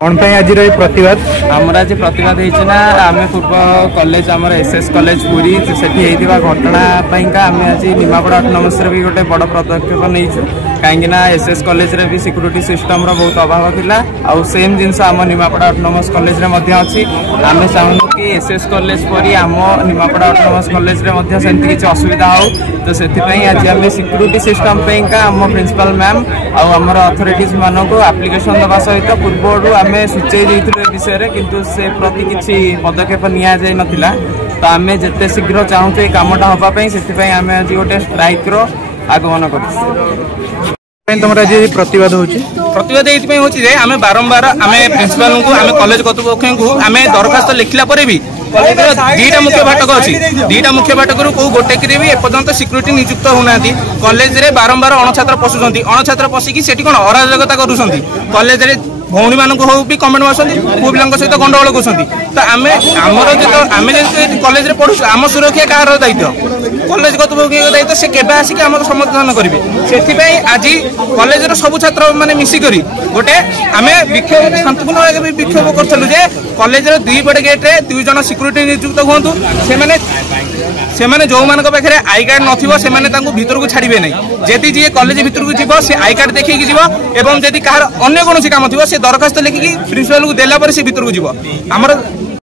कौन आज प्रतिवाद आमर आज प्रतिवाद होना आम पूर्व कॉलेज आम एसएस कॉलेज पुरी से घटना आम आज निमापड़ा ऑटोनोमस भी गोटे बड़ पदक्षेप नहीं कहीं एसएस कॉलेज रे भी सिक्यूरिटी सिस्टम बहुत अभाव थिला आउ सेम जिनस आम निमापड़ा ऑटोनोमस कॉलेज रे अच्छी आम चाहूँ कि एसएस कॉलेज परी आम निमापड़ा ऑटोनोमस कॉलेज रे सेमती किसी असुविधा हो तो से आज आम सिक्यूरिटी सिस्टम आम प्रिंसिपल मैम आमर अथॉरिटीज मानक एप्लिकेशन दवा सहित पूर्व आम सूचई देते विषय किंतु से प्रति किसी पदक्षेप निया जाय नथिला तो आम जिते शीघ्र चाहूँ ये कमटा हाँपाई से आम आज गोटे स्ट्राइक आगमन कर तुम आज प्रतिवाद हो प्रतिवाद ये आम बारंबार आम प्रिंसिपाल को आम कॉलेज कर्तृपक्ष को आम दरखास्त लिखला भी कॉलेज दीटा मुख्य फाटक अच्छी दीटा मुख्य फाटक कौ गोटे भी एपर्तंत सिक्यूरीटी नियुक्त होना कॉलेज रे बारंबार अणछात्र पशुंट अणछात्र पशिकी से कौन अराजकता करुँच कॉलेज रे भौणी मान भी कमेंट मार्चंट पुओ पिला सहित गंडगोल कर आम आम कॉलेज में पढ़ु आम सुरक्षा कहार दायित्व कॉलेज कर्तृपक्ष दायित्व से केवे आसिक आम समाधान करेंगे से आज कॉलेज सब छात्र मैंने मिसिक गोटे आम विक्षोभ शांतिपूर्ण विक्षोभ करूँ कॉलेज दुई पटे गेट्रे दुई जन सिक्यूरीटी नियुक्त हूँ से जो मान पाखे आई कार्ड न भीतर को छाड़े ना जदि जी कॉलेज भीतर को जीव से आई कार्ड देखिए जीव और जदि कहार अन्य कौन काम थी से दरखास्त लिखिकी प्रिंसिपल को देला से भीतर को जीव आमर